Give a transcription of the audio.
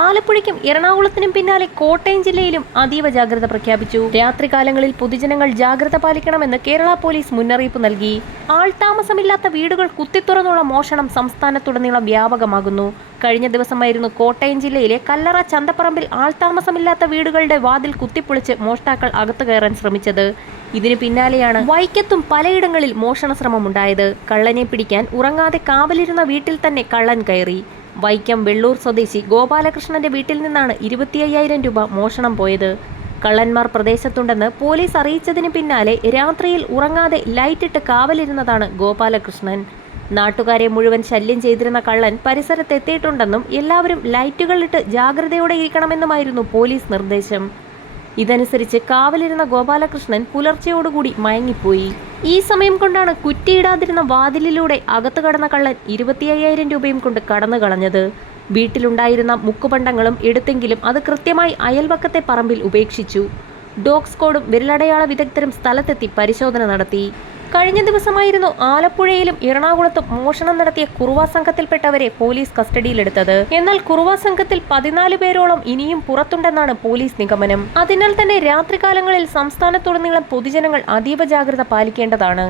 ആലപ്പുഴയ്ക്കും എറണാകുളത്തിനും പിന്നാലെ കോട്ടയം ജില്ലയിലും അതീവ ജാഗ്രത പ്രഖ്യാപിച്ചു. രാത്രികാലങ്ങളിൽ പൊതുജനങ്ങൾ ജാഗ്രത പാലിക്കണമെന്ന് കേരള പോലീസ് മുന്നറിയിപ്പ് നൽകി. ആൾതാമസമില്ലാത്ത വീടുകൾ കുത്തിത്തുറന്നുള്ള മോഷണം സംസ്ഥാനത്തുടനീളം വ്യാപകമാകുന്നു. കഴിഞ്ഞ ദിവസമായിരുന്നു കോട്ടയം ജില്ലയിലെ കല്ലറ ചന്തപ്പറമ്പിൽ ആൾതാമസമില്ലാത്ത വീടുകളുടെ വാതിൽ കുത്തിപ്പൊളിച്ച് മോഷ്ടാക്കൾ അകത്തു കയറാൻ ശ്രമിച്ചത്. ഇതിന് പിന്നാലെയാണ് വൈക്കത്തും പലയിടങ്ങളിൽ മോഷണ ശ്രമമുണ്ടായത്. കള്ളനെ പിടിക്കാൻ ഉറങ്ങാതെ കാവലിരുന്ന വീട്ടിൽ തന്നെ കള്ളൻ കയറി. വൈക്കം വെള്ളൂർ സ്വദേശി ഗോപാലകൃഷ്ണന്റെ വീട്ടിൽ നിന്നാണ് 25,000 രൂപ മോഷണം പോയത്. കള്ളന്മാർ പ്രദേശത്തുണ്ടെന്ന് പോലീസ് അറിയിച്ചതിന് പിന്നാലെ രാത്രിയിൽ ഉറങ്ങാതെ ലൈറ്റിട്ട് കാവലിരുന്നതാണ് ഗോപാലകൃഷ്ണൻ. നാട്ടുകാരെ മുഴുവൻ ശല്യം ചെയ്തിരുന്ന കള്ളൻ പരിസരത്തെത്തിയിട്ടുണ്ടെന്നും എല്ലാവരും ലൈറ്റുകളിട്ട് ജാഗ്രതയോടെ ഇരിക്കണമെന്നുമായിരുന്നു പോലീസ് നിർദ്ദേശം. ഇതനുസരിച്ച് കാവലിരുന്ന ഗോപാലകൃഷ്ണൻ പുലർച്ചയോടുകൂടി മയങ്ങിപ്പോയി. ഈ സമയം കൊണ്ടാണ് കുറ്റിയിടാതിരുന്ന വാതിലിലൂടെ അകത്തു കടന്ന കള്ളൻ 25,000 രൂപയും കൊണ്ട് കടന്നു കളഞ്ഞത്. വീട്ടിലുണ്ടായിരുന്ന മുക്കുപണ്ടങ്ങളും എടുത്തെങ്കിലും അത് കൃത്യമായി അയൽവക്കത്തെ പറമ്പിൽ ഉപേക്ഷിച്ചു. ഡോഗ് സ്ക്വാഡും വിരലടയാള വിദഗ്ധരും സ്ഥലത്തെത്തി പരിശോധന നടത്തി. കഴിഞ്ഞ ദിവസമായിരുന്നു ആലപ്പുഴയിലും എറണാകുളത്തും മോഷണം നടത്തിയ കുറുവ സംഘത്തിൽപ്പെട്ടവരെ പോലീസ് കസ്റ്റഡിയിലെടുത്തത്. എന്നാൽ കുറുവ സംഘത്തിൽ 14 പേരോളം ഇനിയും പുറത്തുണ്ടെന്നാണ് പോലീസ് നിഗമനം. അതിനാൽ തന്നെ രാത്രികാലങ്ങളിൽ സംസ്ഥാനത്തുടനീളം പൊതുജനങ്ങൾ അതീവ ജാഗ്രത പാലിക്കേണ്ടതാണ്.